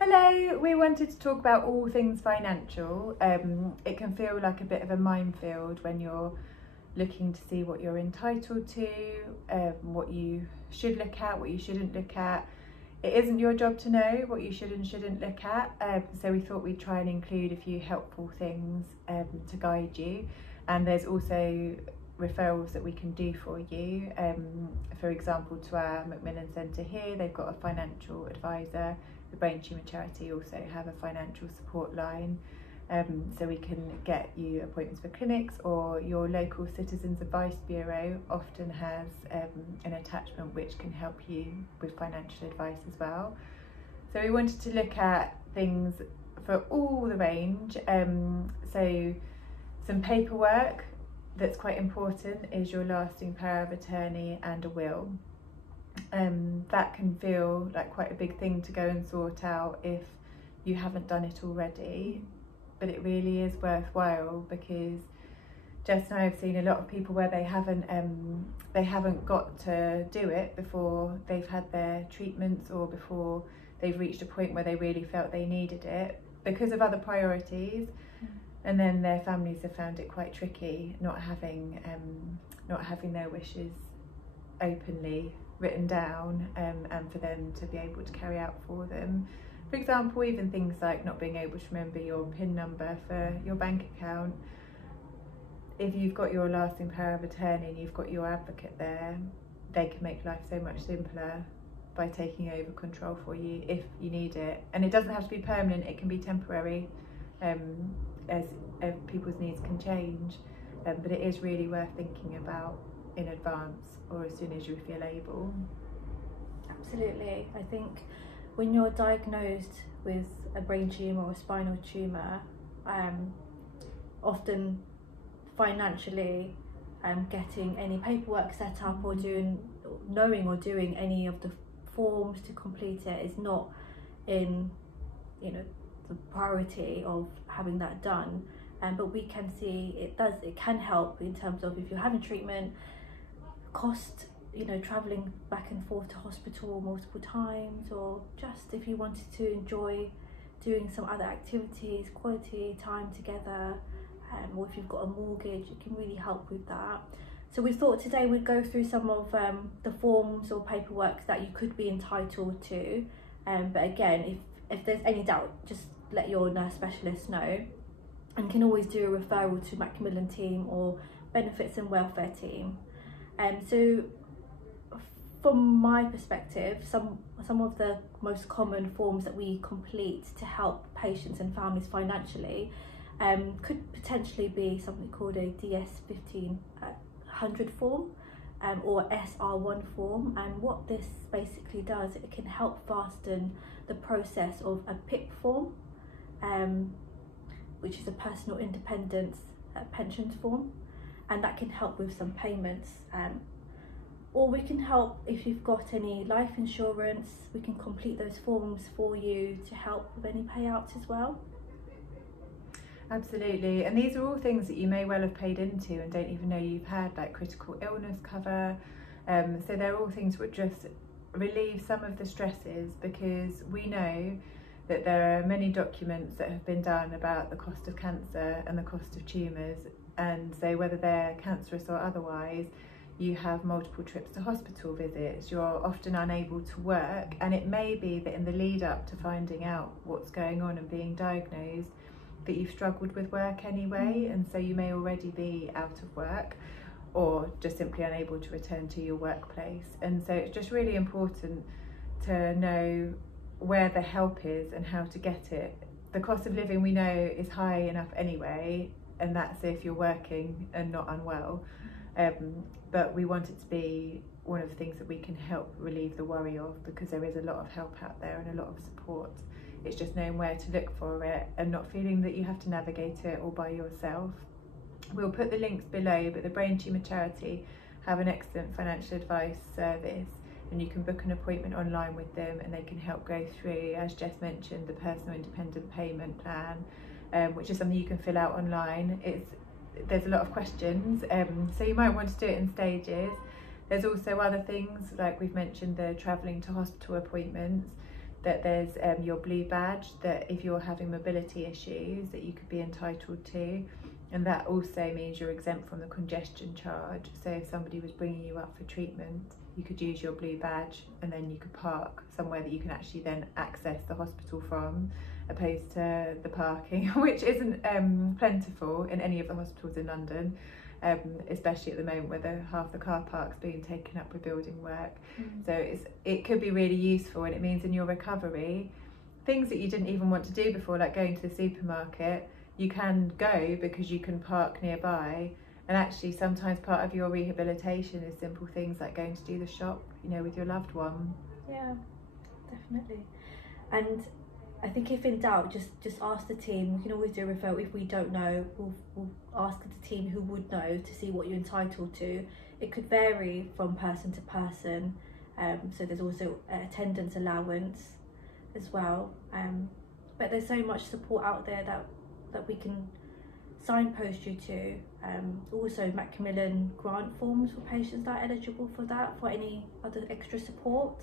Hello, we wanted to talk about all things financial. It can feel like a bit of a minefield when you're looking to see what you're entitled to, what you should look at, what you shouldn't look at. It isn't your job to know what you should and shouldn't look at, so we thought we'd try and include a few helpful things to guide you. And there's also referrals that we can do for you. For example, to our Macmillan centre here, they've got a financial advisor. The Brain Tumour charity also have a financial support line, so we can get you appointments for clinics, or your local Citizens Advice Bureau often has an attachment which can help you with financial advice as well. So we wanted to look at things for all the range. So some paperwork that's quite important is your lasting power of attorney and a will. That can feel like quite a big thing to go and sort out if you haven't done it already, but it really is worthwhile, because Jess and I have seen a lot of people where they haven't got to do it before they've had their treatments or before they've reached a point where they really felt they needed it because of other priorities, and then their families have found it quite tricky not having their wishes openly written down, and for them to be able to carry out for them. For example, even things like not being able to remember your PIN number for your bank account. If you've got your lasting power of attorney and you've got your advocate there, they can make life so much simpler by taking over control for you if you need it. And it doesn't have to be permanent, it can be temporary, as people's needs can change, but it is really worth thinking about in advance or as soon as you feel able. Absolutely. I think when you're diagnosed with a brain tumour or a spinal tumour, often financially getting any paperwork set up or knowing or doing any of the forms to complete it is not in the priority of having that done. But we can see it can help in terms of if you're having treatment, cost, travelling back and forth to hospital multiple times, or just if you wanted to enjoy doing some other activities, quality time together, or if you've got a mortgage, it can really help with that. So we thought today we'd go through some of the forms or paperwork that you could be entitled to, but again, if there's any doubt, just let your nurse specialist know, and can always do a referral to Macmillan team or benefits and welfare team. So from my perspective, some of the most common forms that we complete to help patients and families financially could potentially be something called a DS 1500 form or SR1 form. And what this basically does, it can help fasten the process of a PIP form, which is a personal independence pensions form, and that can help with some payments. Or we can help if you've got any life insurance, we can complete those forms for you to help with any payouts as well. Absolutely, and these are all things that you may well have paid into and don't even know you've had, like critical illness cover. So they're all things which just relieve some of the stresses, because we know that there are many documents that have been done about the cost of cancer and the cost of tumours, and so whether they're cancerous or otherwise, you have multiple trips to hospital visits, you're often unable to work, and it may be that in the lead up to finding out what's going on and being diagnosed that you've struggled with work anyway, and so you may already be out of work or just simply unable to return to your workplace. And so it's just really important to know where the help is and how to get it. The cost of living, we know, is high enough anyway, and that's if you're working and not unwell. But we want it to be one of the things that we can help relieve the worry of, because there is a lot of help out there and a lot of support. It's just knowing where to look for it and not feeling that you have to navigate it all by yourself. We'll put the links below, but the Brain Tumour charity have an excellent financial advice service, and you can book an appointment online with them and they can help go through, as Jess mentioned, the personal independent payment plan, which is something you can fill out online. There's a lot of questions, so you might want to do it in stages. There's also other things, like we've mentioned, the travelling to hospital appointments. that there's your blue badge, that if you're having mobility issues that you could be entitled to, and that also means you're exempt from the congestion charge. So if somebody was bringing you up for treatment, you could use your blue badge and then you could park somewhere that you can actually then access the hospital from, opposed to the parking, which isn't plentiful in any of the hospitals in London, especially at the moment where half the car park's being taken up with building work. So it could be really useful, and it means in your recovery, things that you didn't even want to do before, like going to the supermarket, you can go because you can park nearby. And actually sometimes part of your rehabilitation is simple things like going to do the shop, you know, with your loved one. Yeah, definitely. And I think if in doubt, just ask the team. We can always do a referral. If we don't know, we'll ask the team who would know to see what you're entitled to. It could vary from person to person. So there's also attendance allowance as well. But there's so much support out there that we can signpost you to. Also Macmillan grant forms for patients that are eligible for that, for any other extra support.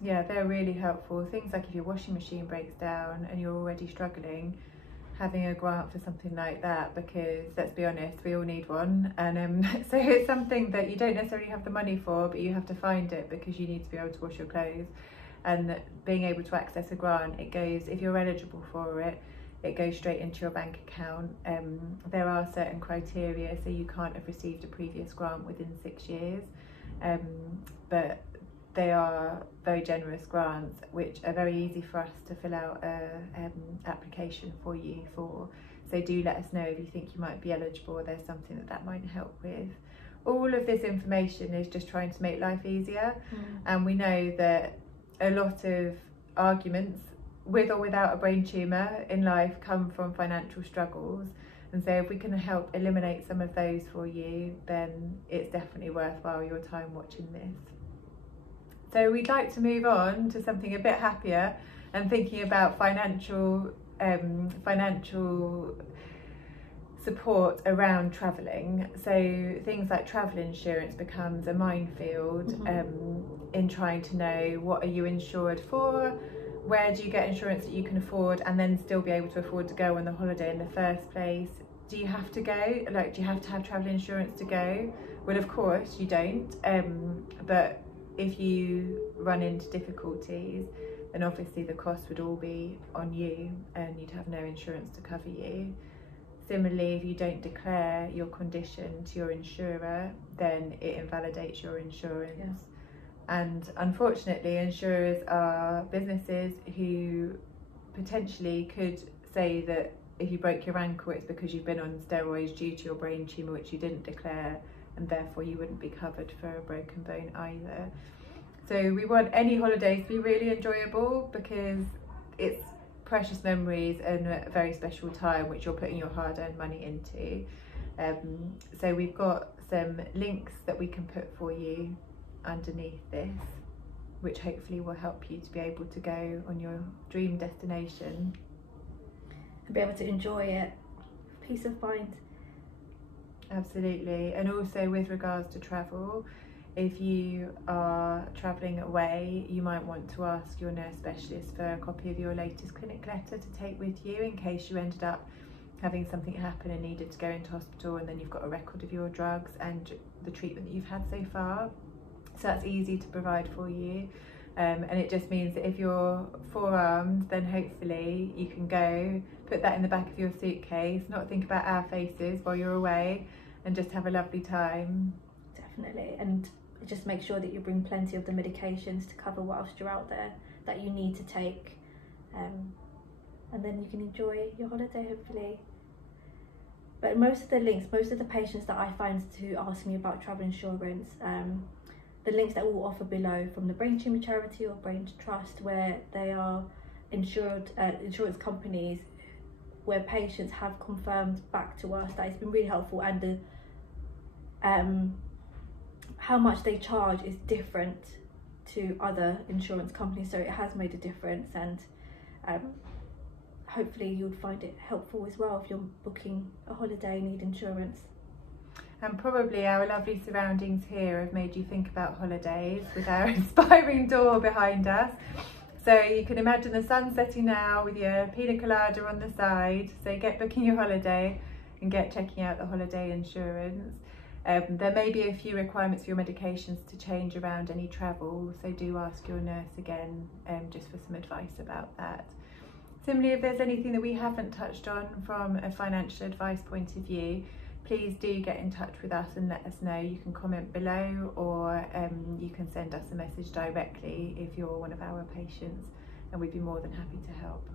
Yeah, they're really helpful. Things like if your washing machine breaks down and you're already struggling, having a grant for something like that, because let's be honest, we all need one, and so it's something that you don't necessarily have the money for, but you have to find it because you need to be able to wash your clothes. And being able to access a grant, it goes, if you're eligible for it, it goes straight into your bank account. There are certain criteria, so you can't have received a previous grant within 6 years, but they are very generous grants, which are very easy for us to fill out an application for you for. So do let us know if you think you might be eligible or there's something that might help with. All of this information is just trying to make life easier, and we know that a lot of arguments with or without a brain tumour in life come from financial struggles, and so if we can help eliminate some of those for you, then it's definitely worthwhile your time watching this. So we'd like to move on to something a bit happier and thinking about financial support around travelling. So things like travel insurance becomes a minefield in trying to know what are you insured for, where do you get insurance that you can afford and then still be able to afford to go on the holiday in the first place. Do you have to go? Like, do you have to have travel insurance to go? Well, of course you don't, but if you run into difficulties, then obviously the cost would all be on you and you'd have no insurance to cover you. Similarly, if you don't declare your condition to your insurer, then it invalidates your insurance. Yeah. And unfortunately, insurers are businesses who potentially could say that if you broke your ankle, it's because you've been on steroids due to your brain tumour, which you didn't declare, and therefore you wouldn't be covered for a broken bone either. So we want any holidays to be really enjoyable because it's precious memories and a very special time which you're putting your hard-earned money into. So we've got some links that we can put for you underneath this, which hopefully will help you to be able to go on your dream destination and be able to enjoy it. Peace of mind. Absolutely. And also with regards to travel, if you are travelling away, you might want to ask your nurse specialist for a copy of your latest clinic letter to take with you in case you ended up having something happen and needed to go into hospital, and then you've got a record of your drugs and the treatment that you've had so far. So that's easy to provide for you. And it just means that if you're forearmed, then hopefully you can go, put that in the back of your suitcase, not think about our faces while you're away, and just have a lovely time. Definitely. And just make sure that you bring plenty of the medications to cover whilst you're out there that you need to take, and then you can enjoy your holiday hopefully. But most of the links, most of the patients that I find to ask me about travel insurance, the links that we'll offer below from the Brain Tumour Charity or Brain Trust, where they are insured insurance companies where patients have confirmed back to us that it's been really helpful, and the how much they charge is different to other insurance companies, so it has made a difference, and hopefully you'll find it helpful as well if you're booking a holiday and need insurance. And probably our lovely surroundings here have made you think about holidays with our inspiring door behind us. So you can imagine the sun setting now with your pina colada on the side. So get booking your holiday and get checking out the holiday insurance. There may be a few requirements for your medications to change around any travel, so do ask your nurse again just for some advice about that. Similarly, if there's anything that we haven't touched on from a financial advice point of view, please do get in touch with us and let us know. You can comment below, or you can send us a message directly if you're one of our patients, and we'd be more than happy to help.